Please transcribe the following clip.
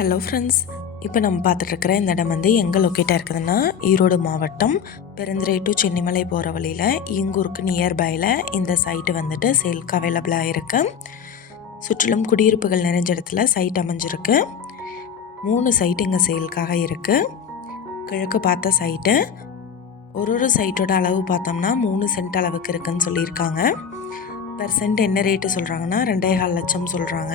Hello friends இப்போ நம்ம பார்த்துட்ருக்கிற இந்த இடம் வந்து எங்கே லொக்கேட்டாக இருக்குதுன்னா ஈரோடு மாவட்டம் பெருந்துரை டு சென்னிமலை போகிற வழியில் இங்கூருக்கு நியர்பையில் இந்த சைட்டு வந்துட்டு சேல்க்கு அவைலபிளாக இருக்குது சுற்றிலும் குடியிருப்புகள் நிறைஞ்ச இடத்துல சைட் அமைஞ்சிருக்கு. மூணு சைட் இங்கே சேலுக்காக இருக்குது கிழக்கு பார்த்த சைட்டு ஒரு ஒரு சைட்டோட அளவு பார்த்தோம்னா மூணு சென்ட் அளவுக்கு இருக்குன்னு சொல்லியிருக்காங்க. பெர் சென்ட் என்ன ரேட்டு சொல்கிறாங்கன்னா ரெண்டே கால் லட்சம் சொல்கிறாங்க